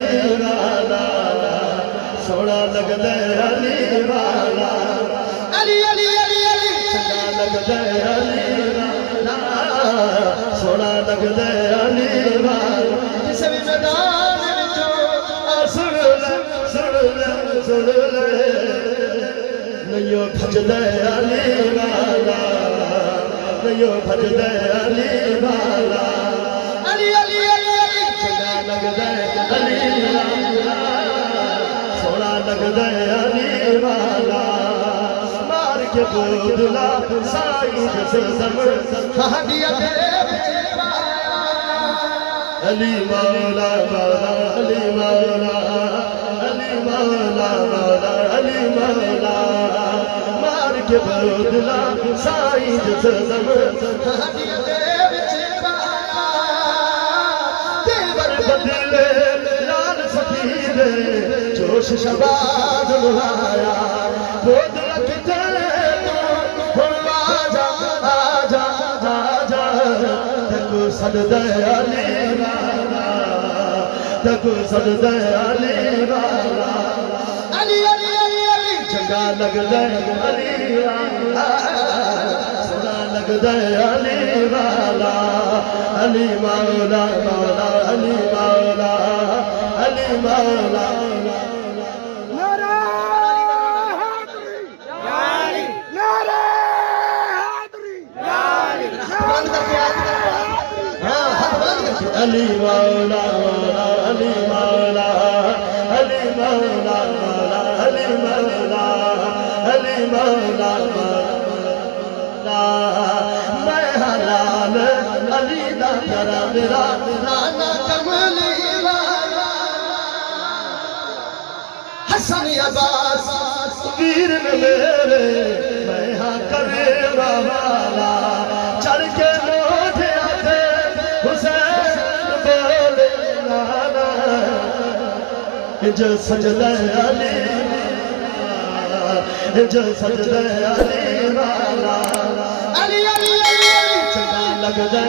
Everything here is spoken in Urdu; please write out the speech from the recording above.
والا سونا لگدا علی والا علی علی علی علی چنگا لگدا علی والا سونا لگدا علی والا کسے بھی میدان وچوں سن لے نیو بھجدا علی والا نیو بھجدا علی والا علی علی علی علی چنگا لگدا علی والا سونا لگدا علی والا مار کے بودلا سائی جس زمر ہڈیاں دے وچ پایا علی مولا مولا علی مولا علی مولا مولا علی مولا مار کے بودلا سائی جس زمر ہڈیاں دے وچ پایا دیور بدلے لال سفیدے جوش شباب بلایا بود رکھتے تو آجا آجا آجا تکو سجدہ علی والا تکو سجدہ علی والا علی علی علی علی چنگا لگدا علی والا سونا لگدا علی والا علی مولا مولا علی مولا علی مولا علی مولا مولا علی مولا علی مولا مولا علی مولا علی مولا مولا میں حلال علی دا کرا میرا نانا کملی والا حسن عباس ویر میرے میں ہاں کرے والا چڑھ کے موٹھے آتے حسین جو سجدہ علی جو سجدہ علی والا علی علی علی چنگا لگدا